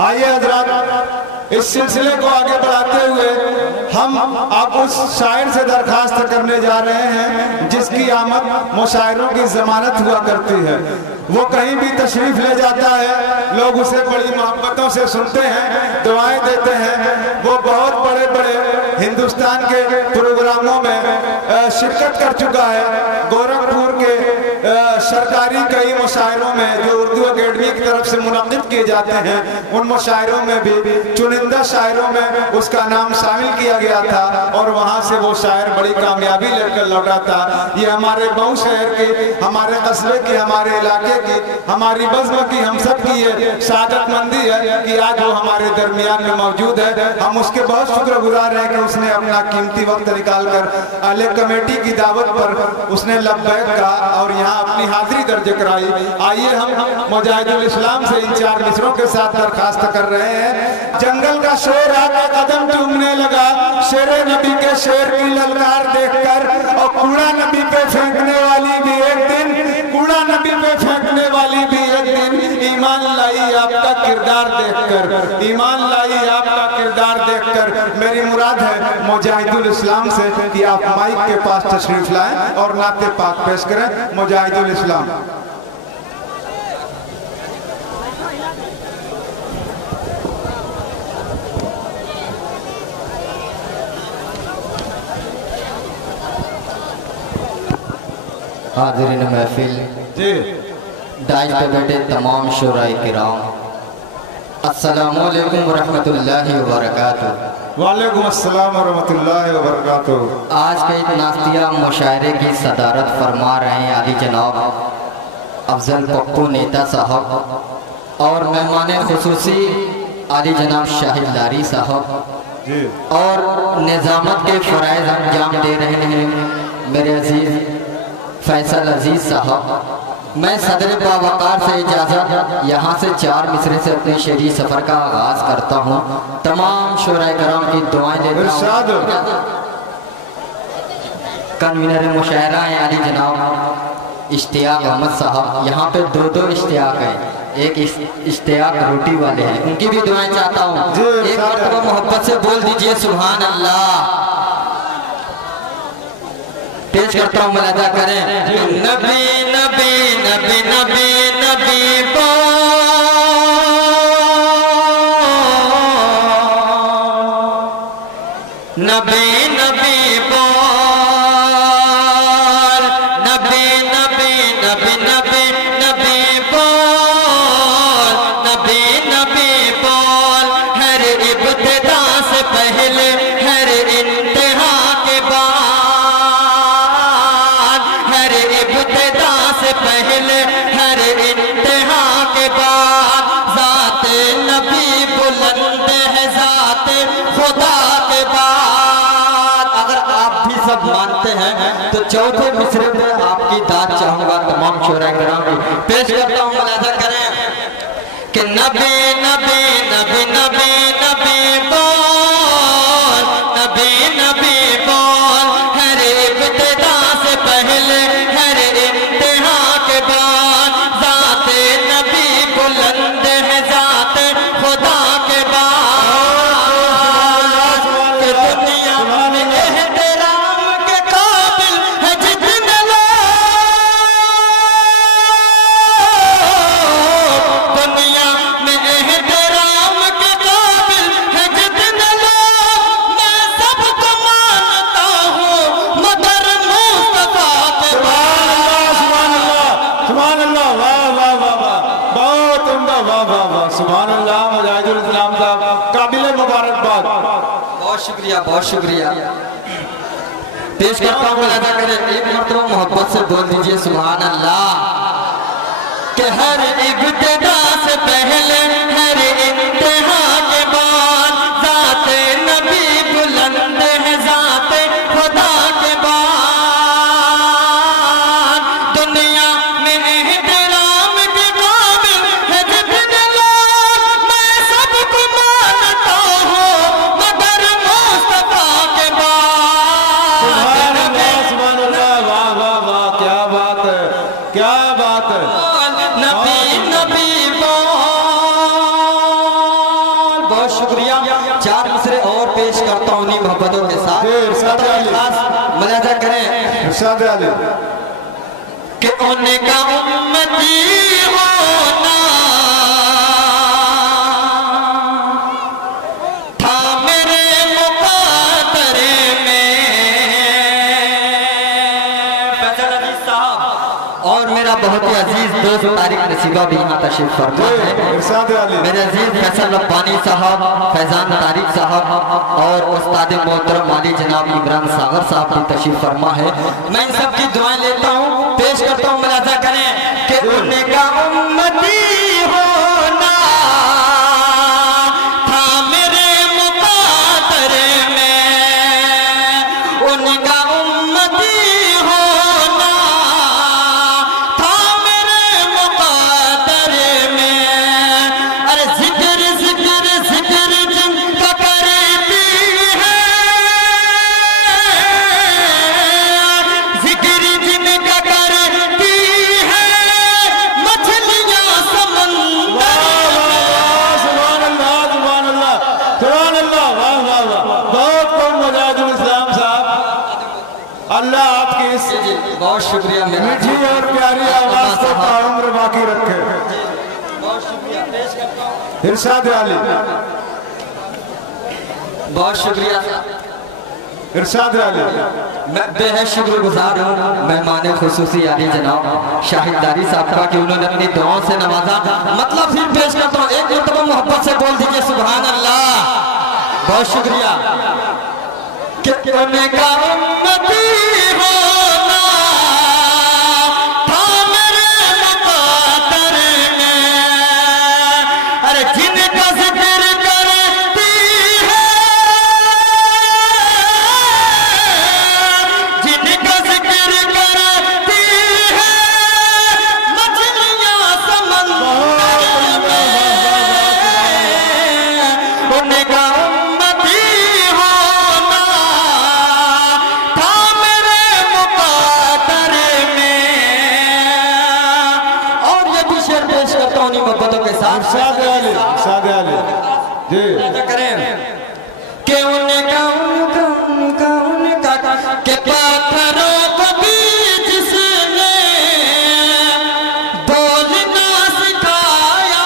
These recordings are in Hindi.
आइए हजरात, इस सिलसिले को आगे बढ़ाते हुए हम अब उस शायर से दरखास्त करने जा रहे हैं जिसकी आमद मुशायरों की जमानत हुआ करती है। वो कहीं भी तशरीफ ले जाता है, लोग उसे बड़ी मोहब्बतों से सुनते हैं, दुआएं देते हैं। वो बहुत बड़े बड़े हिंदुस्तान के प्रोग्रामों में शिरकत कर चुका है। गोरखपुर के सरकारी कई मुशायरों में जो उर्दू अकेडमी की तरफ से मुनक़िद किए जाते हैं, उन मुशायरों में भी चुनिंदा शायरों में उसका नाम शामिल किया गया था और वहाँ से वो शायर बड़ी कामयाबी लेकर लौटा था। ये हमारे मऊ शहर के, हमारे कस्बे की, हमारे इलाके की, हमारी बज़्म की, हम सब की ये सादतमंदी है कि आज वो हमारे दरमियान में मौजूद है। हम उसके बहुत शुक्रगुजार हैं कि उसने अपना कीमती वक्त निकाल कर आले कमेटी की दावत पर उसने लब्बैक कहा और यहाँ अपनी हाजिरी दर्ज कराई। आइए हम मुजाहिदुल इस्लाम से इन 4 मिसरों के साथ दरखास्त कर रहे हैं। जंगल का शेर आका कदम चूमने लगा, शेरे नबी के शेर की ललकार देखकर, और कूड़ा नबी पे फेंकने वाली भी एक दिन, कूड़ा नबी पे फेंकने वाली भी एक दिन ईमान लाई आपका किरदार देखकर, ईमान लाई आपका किरदार देखकर। मेरी मुराद है मुजाहिदुल इस्लाम से कि आप माइक के पास तशरीफ लाएं और नाते पाक पेश करें। मुजाहिदुल इस्लाम। हाज़रीन महफिल जी, दाइज पे बैठे तमाम शुराए किराम, अस्सलामु अलैकुम वरहमतुल्लाहि वबरकातुहू। वालेकुम अस्सलाम वरहमतुल्लाहि वबरकातुहू। आज के इस नास्तिया मुशायरे की सदारत फरमा रहे हैं आली जनाब अफजल पप्पू नेता साहब और मेहमान खुसूसी आली जनाब शाहिद लारी साहब जी, और निज़ामत के फ़राइज़ अंजाम दे रहे हैं मेरे अजीज़ फैसल अजीज साहब। मैं सदर बावकार से इजाज़त यहाँ से 4 मिसरे से अपने शेरी सफ़र का आगाज़ करता हूँ। तमाम शुराए कराम की दुआएं लेता हूँ। कन्वीनर मुशायरा हैं आली जनाब इश्तियाक अहमद साहब। यहाँ पे 2 इश्तियाक हैं, एक इश्तियाक रोटी वाले हैं, उनकी भी दुआएं चाहता हूँ। एक मरतबा मोहब्बत से बोल दीजिए सुभान अल्लाह। पेश करता हूँ, मुलाजा करें। नबी नबी नबी नबी नबी बोल, नबी नबी बोल, नबी नबी नबी नबी नबी बोल, नबी नबी बोल। हर इब्तिदा से पहले, हर इंतहा के बाद, हर इब्तिदा से पहले, हर इंतहा के बाद, ज़ात नबी बुलंद है, ज़ात खुदा के बाद। अगर आप भी सब मानते हैं तो चौथे मिसरे पे आपकी दाद चाहूंगा तमाम शुराए किराम की। पेश करता हूँ, मुलाजा करें कि नबी नबी नबी नबी नबी बोल, नबी नबी बोल। हर इब्तिदा से पहले, हर इंतहा के बाद, ज़ात नबी बुलंद है, ज़ात खुदा के बाद। कि दुनिया में एहतराम के काबिल है जितने लोग, दुनिया में एहतराम के काबिल है जितने लोग, मैं सबको मानता हूँ मगर मुस्तफा के बाद। सुभान अल्लाह, वाह वाह वाह वाह, बहुत उम्दा, वाह वाह वाह, सुभान अल्लाह। मुजाहिदुल इस्लाम साहब काबिल मुबारकबाद। बहुत शुक्रिया, बहुत शुक्रिया। पेश करता हूँ, मुलाजा करें। एक मरतबा मोहब्बत से बोल दीजिए सुभान अल्लाह। कि हर इब्तिदा से पहले, हर इंतहा के बाद, ज़ात नबी बुलंद है, ज़ात खुदा के बाद। दुनिया में एहतराम के काबिल है जितने लोग, मैं सबको मानता हूँ मगर मुस्तफा के बाद। सुभान अल्लाह, वाह वाह वाह, क्या बात है, क्या बात है। नबी नबी बोल, इरशाद आले कि उनका उम्मती होना था मेरे मुक़द्दरे में। फैसल अली साहब और मेरा बहुत ही अजीज दोस्त तारिक नसीबा भी यहाँ तशरीफ फरमा है। इरशाद आले मेरे अजीज फैसल रब्बानी साहब, फैजान तारिक साहब और उस्ताद मोहतरम वाली जनाब इमरान सागर साहब भी तशरीफ फरमा है। मैं इन सब की दुआएं लेता हूँ, पेश करता हूँ, मुलाजा करें कि उनका उम्मती होना था मेरे मुक़द्दरे में। उनका उम्मती होना था मेरे मुक़द्दरे में। अरे जिक्र जिक्र जिक्र जिनका करती है, जिक्र जिनका करती है मछलियां समंदर। सुभान अल्लाह सुभान अल्लाह सुभान अल्लाह, वाह वाह वाह, बहुत खूब मुजाहिदुल इस्लाम साहब, अल्लाह आपकी इस बहुत शुक्रिया मेरा मीठी और प्यारी आवाज को ताउम्र बाकी रखे। बहुत शुक्रिया पेश करता हूँ। इरशाद आले बहुत शुक्रिया, इरशाद आले मैं बेहद शुक्रगुजार हूँ मेहमान खुसूसी आली जनाब शाहिदारी साहब का कि उन्होंने अपनी दुआओं से नवाजा। मतलब फिर पेश करता हूँ, एक मरतबा मोहब्बत से बोल दीजिए सुभान अल्लाह। बहुत शुक्रिया कि उनका उम्मती होना था मेरे मुक़द्दरे में। अरे जिनका जिक्र करती है, जिनका जिक्र करती है मछलियां समंदर में। उनका उम्मती होना था मेरे मुक़द्दरे में। और ये भी शेर पेश करता हूँ मोहब्बतों के साथ। इरशाद आले जी करें कि उनका उनका उनका उनका के पत्थरों को भी जिसने बोलना सिखाया।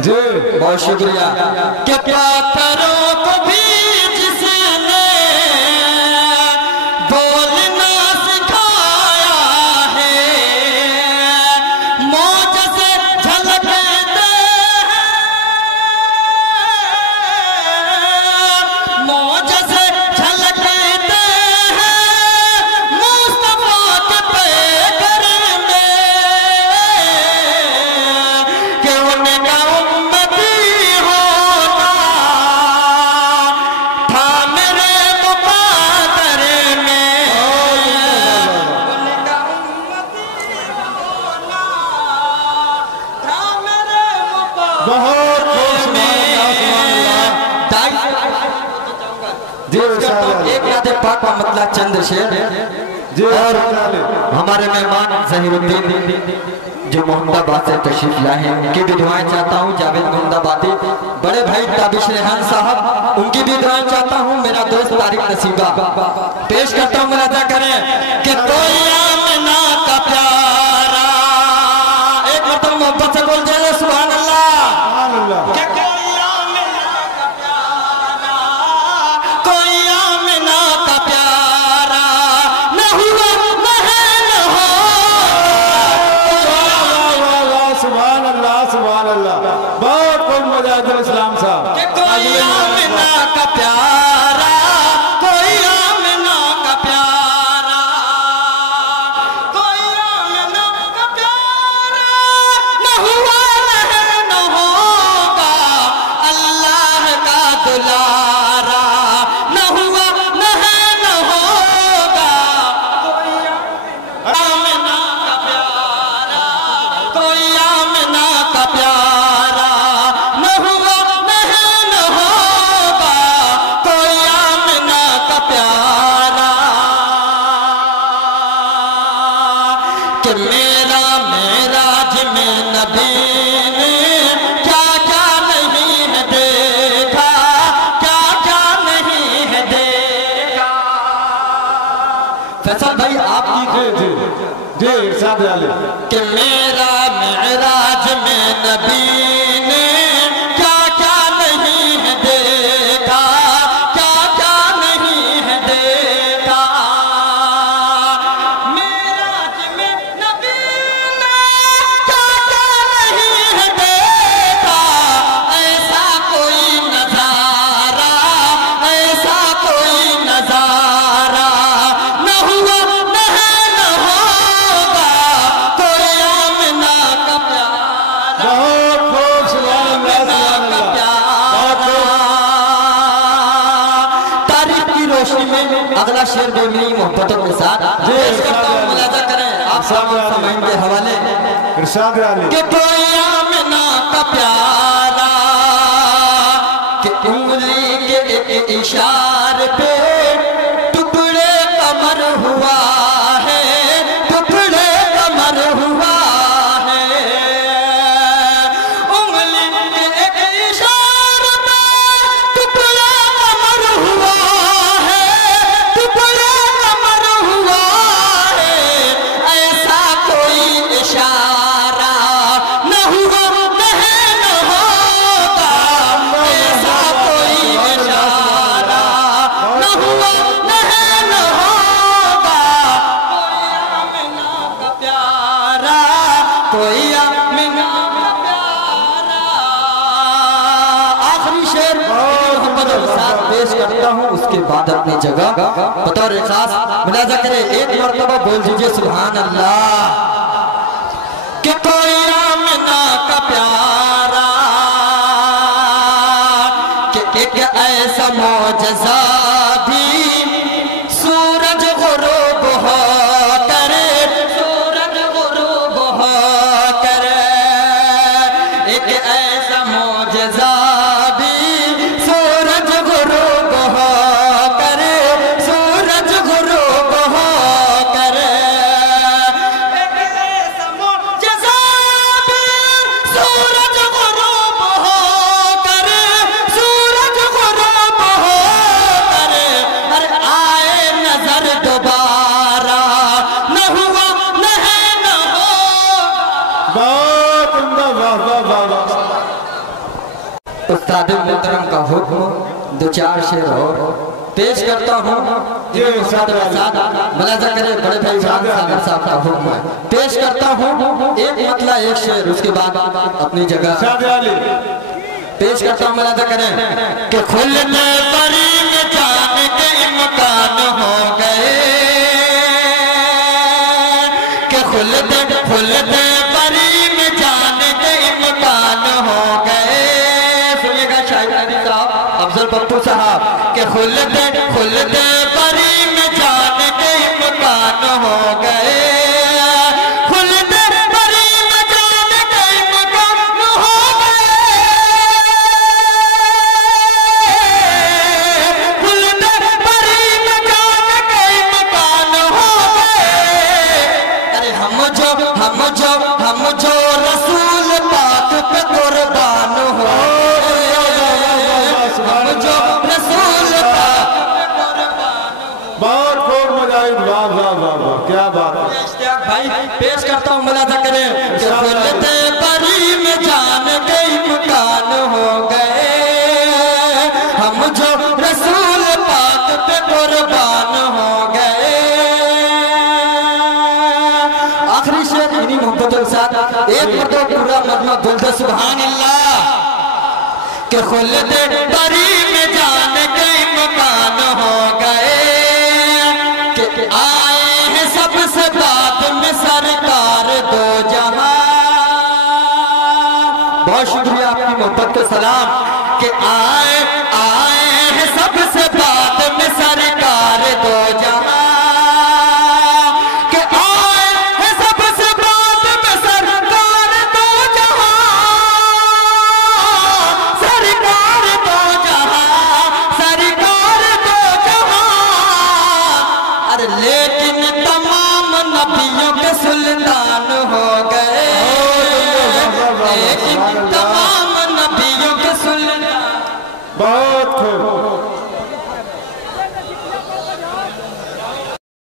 जी बहुत शुक्रिया कि पत्थरों को भी जिसने बोलना सिखाया है। मौज से झलकते हैं, मौज से झलकते हैं मुस्तफा के पैकर में। कि उनका उम्मती होना था मेरे मुक़द्दरे में। उनका उम्मती होना था मेरे बहुत खूब, मुक़द्दरे सुभान अल्लाह सुभान अल्लाह। जी इरशाद आले एक याद पाक का मतलब चंद शेर जी और इरशाद आले हमारे मेहमान जहीरुद्दीन जो मोहम्मदाबाद से तशरीफ लाए हैं उनकी भी दुआएं चाहता हूँ। जावेद मोहम्मदाबादी, बड़े भाई ताबिश रेहान साहब, उनकी भी दुआएं चाहता हूँ। मेरा दोस्त तारिक नसीबा पेश करता हूँ, मुलाजा करें कि कोई आमना का प्यारा। एक मतलब मोहब्बत से बोल जाए सुभान अल्लाह। सुभान अल्लाह कि कोई आमना का प्यारा, कोई आमना का प्यारा न हुआ न है न हो। सुभान अल्लाह सुभान अल्लाह, बहुत खूब मुजाहिदुल इस्लाम साहब। कि कोई आमना का प्यारा, कोई आमना का प्यारा, कोई आमना का प्यारा न हुआ न होगा। अल्लाह का दुलारा न हुआ न होगा। कोई आमना का प्यारा, कोई आमना का प्यारा न हुआ न होगा। कोई आमना का प्यारा कि मेरा मेराज में नबी ने क्या क्या नहीं है देखा, क्या क्या नहीं फैसल भाई आपकी जी जी इरशाद वाले कि मेरा मेराज में नबी ने क्या क्या नहीं है देखा, क्या क्या नहीं है देखा। मेराज में नबी ने क्या क्या नहीं है देखा। ऐसा कोई नजारा, ऐसा कोई नजारा न हुआ न है न होगा कोई आमना का प्यारा। बहुत खूब सुभान अल्लाह तारीफ की रोशनी में अगला शेर बेमिनी मोहब्बतों के साथ पेश करता हूं, मुलाजा करें आप सब समय के हवाले इरशाद वाले कि कोई आमना का प्यारा कि उंगली के एक इशारे पे टुकड़े कमर हुआ है, टुकड़े कमर हुआ है। उंगली के एक इशारे पे टुकड़े कमर हुआ है, टुकड़े कमर हुआ है। ऐसा कोई इशारा न हुआ न है न होगा। ऐसा कोई इशारा न हुआ न है न होगा। कोई आमिना का प्यारा, कोई आमिना का प्यारा। आखिरी शेर मोहम्मद के साथ पेश करता हूँ, उसके बाद अपनी जगह बतौर खास मुलाजा करें। एक मरतबा बोल दीजिए सुभान अल्लाह कि कोई आमिना का प्यारा कि एक ऐसा मौजज़ा भी सूरज गुरूब हो करे, सूरज गुरूब हो करे। एक ऐसा मौजज़ा भी सूरज गुरूब हो करे, सूरज गुरूब हो करे। एक ऐसा मौजज़ा भी सूरज गुरूब हो करे, सूरज गुरूब हो करे। अरे आए नजर दोबारा न हुआ न है न होगा। बहुत उम्दा वाह वाह वाह वाह उस्ताद मोहतरम का हुक्म दो चार शेर और पेश करता हूँ। जी इरशाद वाले मुलाजा करें, बड़े भाई सागर साहब का हुक्म है। पेश करता हूँ एक मतला एक शेर, उसके बाद अपनी जगह इरशाद वाले पेश करता हूँ। मुलाजा करें कि खुलने परी में जान के इम्कान हो गए, कि खुलते खुलते परी में जान के इम्कान हो गए। सुनिएगा शाहिद अली साहब, अफजल पप्पू साहब के खुलते खुलते परी में जान के इम्कान हो गए। खुलते परी में जान के इम्कान हो गए। खुलते परी में जान के इम्कान हो गए। अरे हम जो रसूल पाक पे कुर्बान हो, हम जो रसूल पाक पे कुर्बान हो। बहुत खूब मुजाहिद वाह वाह वाह वाह क्या बात है इश्तियाक भाई पेश करता हूँ, मुलाजा करें कि खुलते परी में जान के इम्कान हो गए। हम जो रसूल पाक पे कुर्बान हो गए। आखिरी शेर इन्हीं मोहब्बत के साथ एक मरतबा पूरा मजमा बोलते सुभान अल्लाह कि खुलते परी में जान के इम्कान हो गए। कि आए हैं सबसे बाद में सरकार दो जहां। बहुत शुक्रिया आपकी मोहब्बत के सलाम। कि आए हैं सबसे बाद में सरकार दो जहां। कि आए हैं सबसे बाद में सरकार दो जहां, सरकार दो जहां, सरकार दो जहां। अरे लेकिन तमाम नबियों के सुल्तान हो गए, लेकिन तमाम